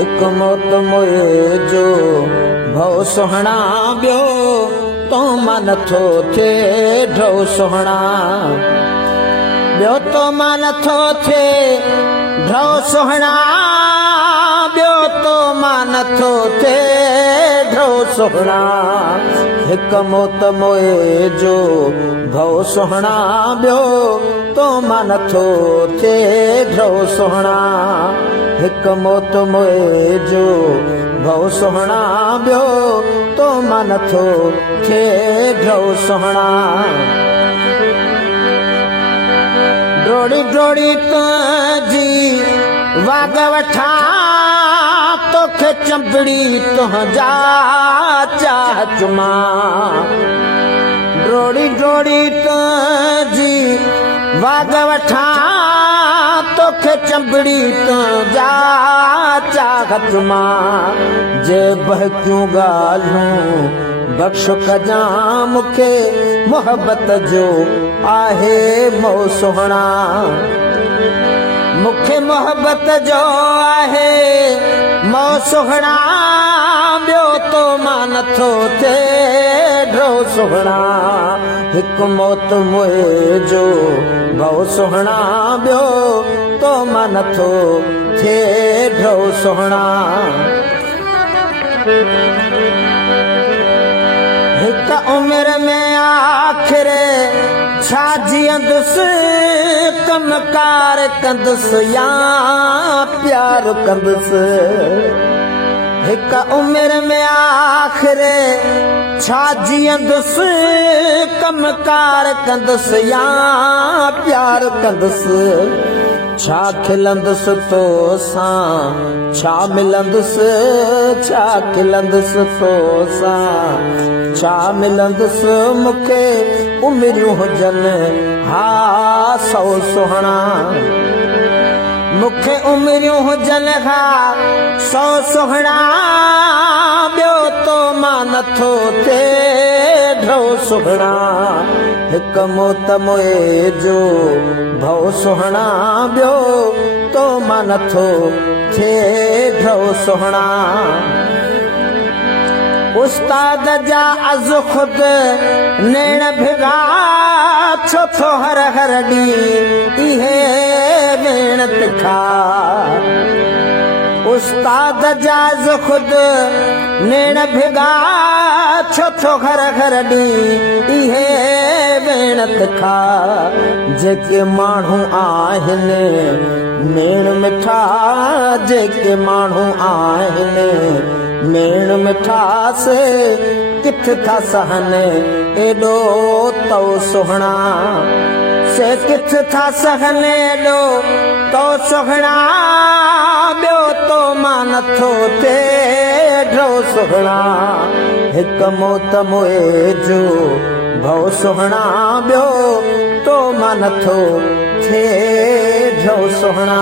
हिक मौत मोए जो भव सुहणा ॿियो तो मां नथो थिए ढो सुहणा ॿियो तो मां नथो थिए ढो सुहणा ॿियो तो मां नथो थिए ढो सुहणा हिक मौत मोए जो भव सुहणा ॿियो तो मां नथो थिए ढो सुहणा हिक मौत मोए जो भव सुहणा ॿियो तो मां नथो थिए ढो सुहणा ड्रोड़ी ड्रोड़ी तुंहिंजी वाग वठां तोखे चंपड़ी तुंहिंजा चाह चुमां ड्रोड़ी ड्रोड़ी तुंहिंजी वाग वठां तोखे चंपड़ी तुंहिंजा चाह चुमां जे बहकियूं ॻाल्हियूं बख़्श कजां मूंखे मोहब्बत जो आहे मो सुहणा मूंखे मोहब्बत जो आहे मो सुहणा ॿियो तो मां नथो थिए ढो सुहणा हिकु मौत मोए जो भव सुहणा ॿियो तो मां नथो थिए ढो सुहणा हिक उम्र में आखिर छा जीअंदुसि कमकार कंदुसि या प्यार कंदुसि हिक उम्र में आखिर छा जीअंदुसि कमकार कंदुसि या प्यार कंदुसि छा खिलंदुसि तो सां छा मिलंदुसि छा खिलंदुसि तो सां छा मिलंदुसि मूंखे उमिरियूं हुजनि हा सौ सुहणा मूंखे उमिरियूं हुजनि हा सौ सुहणा ॿियो तो मां नथो थिए ढो सुहणा हिक मौत मोए जो भव सुहणा ॿियो तो मां नथो थिए ढो सुहणा उस्ताद जा अज़ खुद नेण भिगा छो थो हर हर ॾींहुं इहे वेणत खा उस्ताद जा अज़ खुद नेण भिगा छो थो हर हर ॾींहुं इहे वेणत खा जेके माण्हू आहिनि मेण मिठा जेके माण्हू आहिनि मेण मिठास किथ था सहनि एॾो तो सुहणा से किथ था सहनि एॾो तो सुहणा ॿियो तो मां नथो थिए ढो सुहणा हिक मौत मोए जो भव सुहणा ॿियो तो मां नथो थिए ढो सुहणा